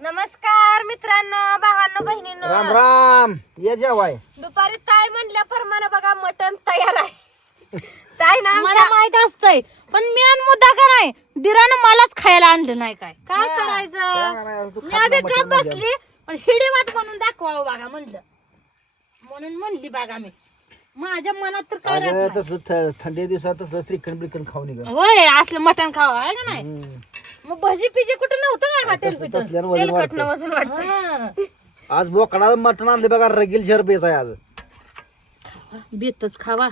नमस्कार मित्रांनो भावांनो बहिणींनो. राम राम. ये जेवाय. दुपारी ताई म्हणल्याप्रमाणे बघा मटण तयार आहे. ताई ना मला आमच्या- माहीत असतंय पण मेन मुद्दा का नाही? दिरानं मलाच खायला आणलं नाही काय. काय करायचं? मी आधी गप बसली पण हिडी वाट म्हणून दाखवावं बघा म्हणलं. म्हणून म्हणली बघा मी. माझ्या मनात तर काय राहत नाही. तसलं थ- थंडी दिवसात तसलं श्रीखंड बिकंड खाऊ निघ होय असलं मटण खावं आहे का नाही? मग भजी पिजी कुठं नव्हतं काय तसल्यानं वजन तेलकटनं वाढतं वजन वाटतं हा. आज बोकडा मटण आणले बघा रगील शरप येत आहे आज बेतच खावा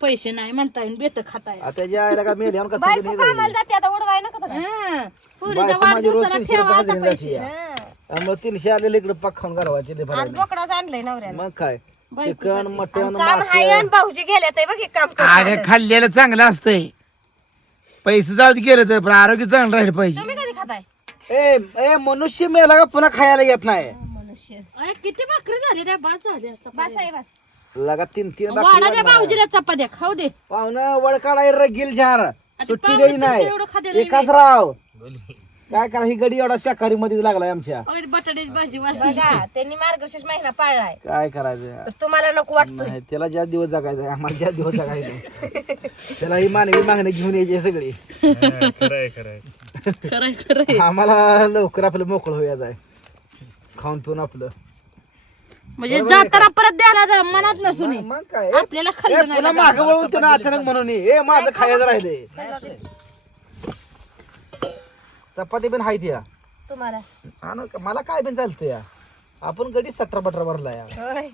पैसे नाही म्हणता येईल बेत खाता येईल आता ज्या आयला का मेले कसं बायको नाही कामाला. जाते आता उडवाय नका का हा. पुरीच्या बायको माझी रोज वाढदिवसाला तीनशे ठेवा रुपये आता हजेरी पैसे जाते या. त्यामुळे तीनशे आलेले इकडे पाक खाऊन घालवायचे लय आज भरायला. बोकडाच आणलंय नवऱ्यानं मग काय चिकन मटन काम हाय आणि भाऊजी गेले ते बघ हे काम करतात. खाल्लेलं चांगलं असतंय पैसे जाऊ दे गेलं तर पण आरोग्य चांगलं राहिलं पाहिजे. तुम्ही कधी खाताय? ए ए मनुष्य मेला का पुन्हा खायला येत नाही? मनुष्य. अय, किती भाकरी झाली रे बास झाल्या बस आहे बस. लगा तीन तीन वाडा द्या भाऊजीला चपात्या खाऊ दे. पाहुणं वडकाडा रगील झार सुट्टी द्यायची नाही. एकाच राव. काय करा ही गडी एवढा शाकाहारी मध्ये लागलाय आमच्या. बटाट्याची भाजी वाढली बघा त्यांनी मार्गशीर्ष महिना पाळलाय. काय करायचं? तर तुम्हाला नको वाटतोय. नाही त्याला ज्या दिवस जगायचं आहे, आम्हाला ज्या दिवस जगायचं त्याला ही मानवी मागणी घेऊन यायची सगळी. खरंय खरंय. आम्हाला लवकर आपलं मोकळं होयाचं आहे खाऊन पिऊन आपलं. म्हणजे जाताना परत द्यायला जा मनात नसून ये. मग काय? आपल्याला खाल्लं ए, नाही पुन्हा माग वळून त्यानं अचानक म्हणून ये, ए माझं खायचं राहिले चपाती पण हाय त्या. तुम्हाला? आणू? मला काय पण चालतं या. आपण गडी सटरा बटरा भरला या. होय.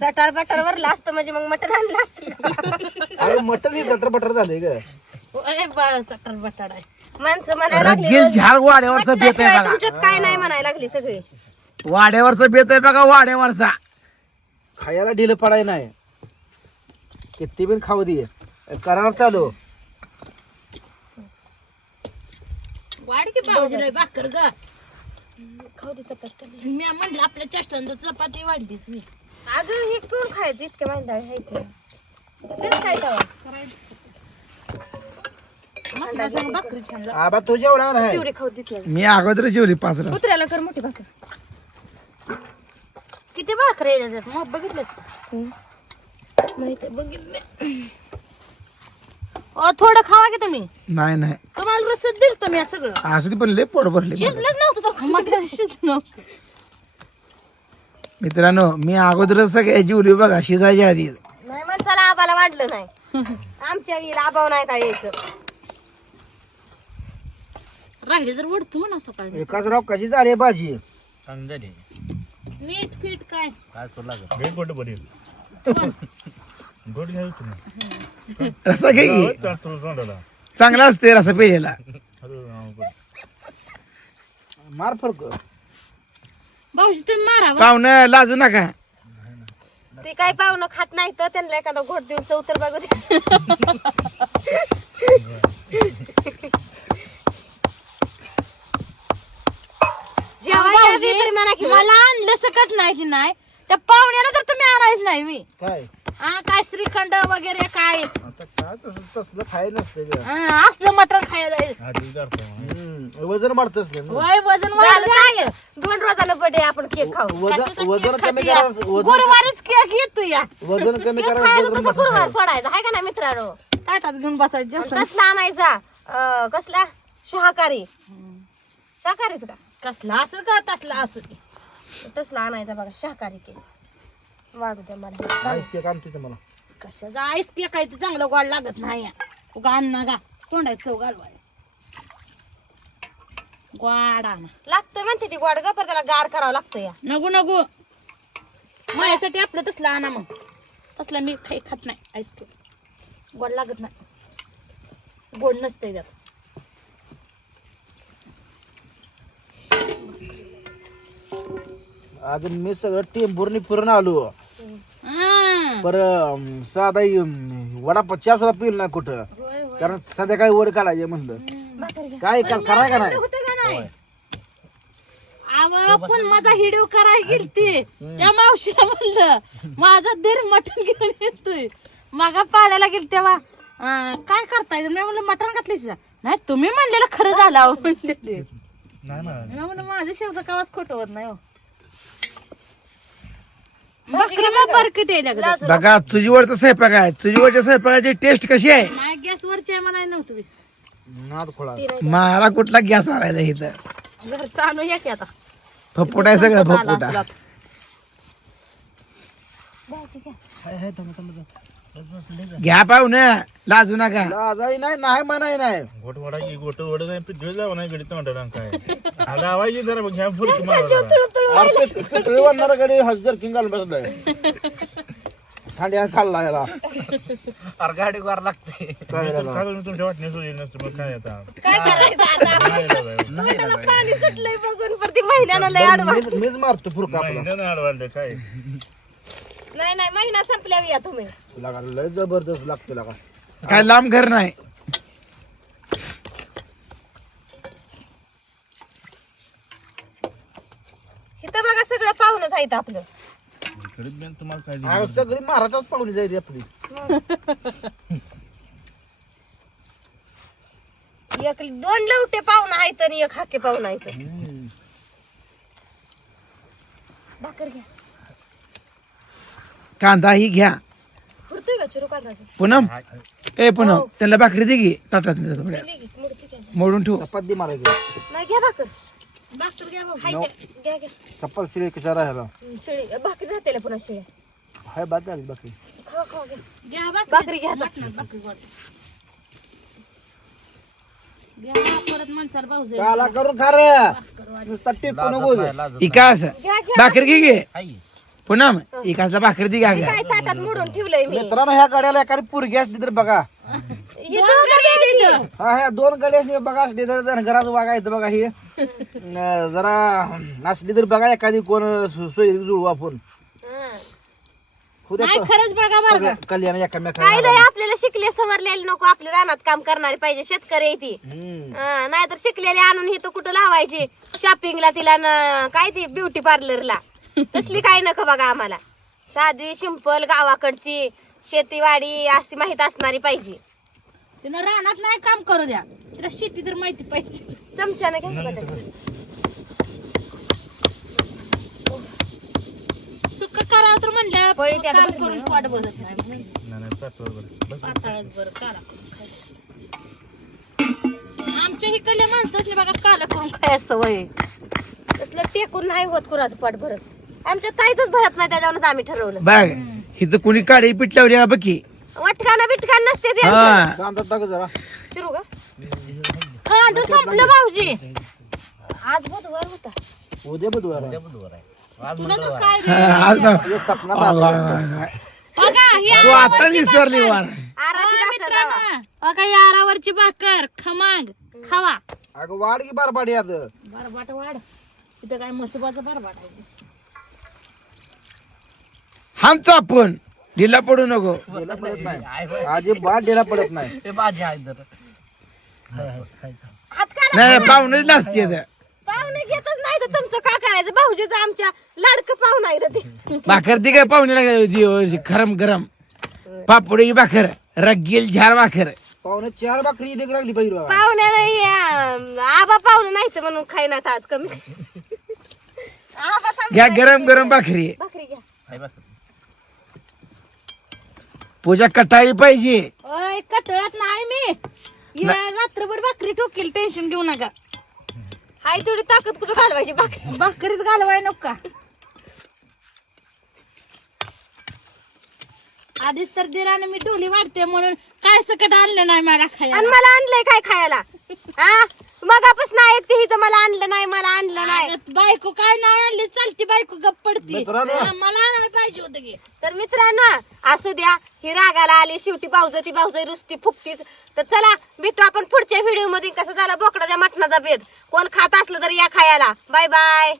सटार बटार वरला असतं म्हणजे मग मटण आणलं असतं. अरे मटन हे सटर बटर झाले ग. अरे बाळ बटाटा आहे. माणसं म्हणायला लागली रगेल झाड वाड्यावरचा बेत आहे बघा. तुमच्यात काय नाही म्हणायला लागली सगळी. वाड्यावरचा बेत आहे बघा वाड्यावरचा. खायला ढिलं पडाय नाही. किती बिन खाऊ दे. करार चालू. की भाकर ग. खाऊ दे चपाती मी म्हणलं आपल्या चेष्टांत चपाती वाढलीच मी. अगं हे कोण खायचं? इतकं माहिती आहे तेच भाकरी छान लागते. आबा तू जेवढा नाही तेवढी खाऊ देते मी अगोदर जेवली पाच रात. कुत्र्याला कर मोठी भाकर. किती भाकरी येणार त्यात? मग बघितलंच माहिती बघितले अ थोडं खावा की तुम्ही? नाही नाही. तुम्हाला रसद दिल तुम्ही सगळं. असं पण लय पोट भरले शिजलंच नव्हतं तर मटण शिजलं मित्रांनो मी अगोदरच सगळ्या जेवली बघा शिजायच्या आधी. नाही माणसाला आबाला वाढलं नाही. आमच्या वीर आबाव नाही काय यायचं. राहिले तर वडतो म्हणा सकाळी. एकाच राव कशी झाली भाजी. मीठ फीट काय? रसा घे की. चांगला असते रसा पेजेला मार फरक भाऊजी तुम्ही मारा बा. पाहुणं लाजू नका. ते काय पाहुणं खात नाही तर त्यांना एखादा घोट देऊन चौतर बघू दे. जेवायला बी तरी म्हणा की मला आणलं सकट नाही की नाही. त्या पाहुण्याला तर तुम्ही आणायच नाही मी. काय? हा काय श्रीखंड वगैरे काय? आता काय तसं तसलं खायला नसतं ग. हा, असलं मटण खायला जाईल. वजन वाढतच. वय वजन वाढलं काय? दोन रोजानं बर्थडे आपण केक खाऊ. वजन वजन कमी करायचं वजन गुरुवारीच केक येतो या. वजन कमी केक करायचं खायचं वजन तसं गुरुवार सोडायचा हाय का ना मित्रांनो? ताटात घेऊन बसायचं आणि कसला आणायचा? अं, कसला? शाकाहारी. शाकाहारीच का? कसला असं का? तसला असं तसला आणायचा बघा शाकाहारी केक वाढू द्या मला. आईस केक आणतो ते मला. कशाचा आईस केकायचं चांगलं गोड लागत नाही. या. उगा अन्ना गा. तोंडात चव घालवाय. गोड आणा. लागतं म्हणते ती गोड गपर त्याला गार करावं लागतं या नको नको माझ्यासाठी आपलं तसलं आणा मग. तसला मी काही खात नाही आईस्क्रीम गोड लागत नाही. गोड नसतंय त्यात. अजून मी सगळं टेंभुर्णी फिरून आलो. पर अं, साधा वडापाव चहा सुद्धा पिल नाही कुठं. कारण सध्या काही वड काढायचे म्हणलं. काय का- कराय का नाही? होतं का नाही? अगं पण माझा हिडिओ करायला गेलती. त्या मावशीला म्हणलं माझा दीर मटण घेऊन येतोय. मागा पाण्याला गेली तेव्हा अं, काय करताय? मी म्हणलं मटण घातलीस का? नाही तुम्ही म्हणलेलं खरं झालं. अहो म्हणलेले. म्हणून माझ्या शब्द कावाच खोट होत नाही हो बकरी मग बरकत यायला लागली. बघा चुलीवरचा स्वयंपाक आहे. चुलीवरच्या स्वयंपाकाची टेस्ट कशी आहे? गॅसवरची म्हणाय नव्हतं मला कुठला गॅस आणायचा इथं? घरचं आणू या की आता. फपुट आहे सगळं फपुटा. घ्या पाहू ना लाजू नका. लाजाई नाही नाही म्हणाय नाही. गोट वडा की गोट वडा जावं नाही गडीत म्हणतात काय. आला आवाज जरा अरे वाढणारा कडे हजर किंगाल बसलाय. खांड्या खाल्ला याला. गाडी वर लागते. काय झालं? सगळं मी तुमच्या वाटणे नसतं मग काय आता? काय करायचं आता? नाही दादा. तोंडाला पाणी सुटलंय बघून पण ती महिन्यानं लय आडवा. मीच मारतो फुरका आपला. महिन्यानं अडवाडलं काय? नाही नाही महिना संपल्यावर या तुम्ही. लागा लय जबरदस्त लागतो लागा काय लांब घर नाही. इथं बघा सगळं पाहुणच आहेत आपलं. हा, सगळी महाराजात पाहुणी जाईल आपली. एक दोन लवटे पाहुणं आहेत आणि एक हाके पाहुणं आहेत. भाकर घ्या. कांदा ही घ्या. पुरतोय का चिरू कांदाचं पूनम? ए पूनम त्यांना भाकरी दे की ताटात. मोडून ठेव. चपाती मारायची. नाही घ्या भाकर. भाकर घ्या. हाय घ्या घ्या. चप्पल शिळे कशा राहायला हं, शिळी. भाकरी राहते पुन्हा शिळ्या हाय बाकी खावा खावा घ्या. घ्या भाकरी. भाकरी घ्या आता. मटणात भाकरी गोड. घ्या परत म्हणसाल भाऊ काला करून खा रे नुसता टेकू नको दे. इकास घ्या घ्या. भाकरी घे घे पूनम इकासला भाकरी दे काय ताटात मोडून ठेवलंय मी? मित्रांनो ह्या गाड्याला एखादी पुरगी असली तर बघा. हे दोन डबे आहेत इथं. हा ह्या दोन गाडी असली बघा असली तर घरात वागायचं बघा हे. अं, जरा असली तर बघा एखादी कोण सो- सोयरी जुळू आपण. हं. नाही खरंच बघा बरं का. कल्याण काय लय आपल्याला शिकले सवरलेले नको आपल्या रानात काम करणारी पाहिजे शेतकरी आहे ती. नाही तर शिकलेले आणून ही तर कुठं लावायची? शॉपिंगला तिला न काय ती ब्युटी पार्लरला तसली काय नको बघा आम्हाला. साधी सिंपल गावाकडची शेतीवाडी अशी माहीत असणारी पाहिजे. तिनं रानात नाही काम करू द्या. तिला शेती तर माहिती पाहिजे. चमच्यानं घ्या की बटाटे. सुक्क करावं तर म्हणलं पळी त्यात काम करून पोट भरत नाही. नाही नाही पाठवा बरं. पाताळच बरं काला. आमच्या इकडल्या माणसाने बघा काला करून खायचं सवय. आहे. तसलं टेकून नाही होत कुणाचं पोट भरत. आमच्या ताईच भरत नाही त्याच्यावरच आम्ही ठरवलं. बघ इथं कुणी काढी पीठ लावली का. बघी वटकाना बिटकान नसते ते हा. कांदा टाक जरा. चिरू का कांदा संपलं भाऊजी. आज बुधवार होता. उद्या बुधवार आहे. तुला तर काय रे? हा, आज बघ. हे सपनात आलं. बघा ही तू आता विसरली वार. आराची भाकर जावा. मित्रांनो बघा यारावरची भाकर. खमांग. खावा. अगं वाढ की बारबाडी आज. बरबाट वाढ. तिथं काय मसुबाचं बरबाट आहे? हांचा आपण. ढिला पडू नको. डेला पडत नाही. नाही काढा. नाही पाहुणेच नसते इथं. पाहुणे घेतच नाही तर तुमचं काय करायचं? भाऊजीचं आमच्या लाडकं पाहुणा आहे रे ते. भाकर ती काय पाहुण्याला काय दी- गरम गरम. पापडी भाकर रगेल झार भाकर. पाहुणे चार भाकरी इथे लागली पाहिजे बाबा. पाहुण्याला हे अं, आबा पाहुणे नाही तर म्हणून खाईनात आज कमी. आबा घ्या गरम गरम भाकरी. भाकरी घ्या. पूजा कटाळी पाहिजे. ओय कटळत नाही मी. या रात्रभर भाकरी ठोकेल टेन्शन घेऊ नका. हाय तेवढी ताकद कुठं घालवायची भाकरी? भाकरीत घालवाय नका. आधीच तर दिराने मी टोली वाढते म्हणून काय सकट आणलं नाही मला खायला. आणि मला आणलंय काय खायला? मगापासून ऐकते ही तर मला आणलं नाही मला आणलं नाही. अगं, बायको काय नाही आणली चालती बायको गप्प पडती. मित्रांनो. हा, मला आणायला पाहिजे होतं की. तर मित्रांनो असू द्या ही रागाला आली शेवटी भाऊजं ती भाऊजं रुसती फुकतीच. तर चला भेटू आपण पुढच्या व्हिडिओमध्ये. कसं झाला बोकडाच्या मटणाचा भेद. कोण खात असलं तर या खायला. Bye bye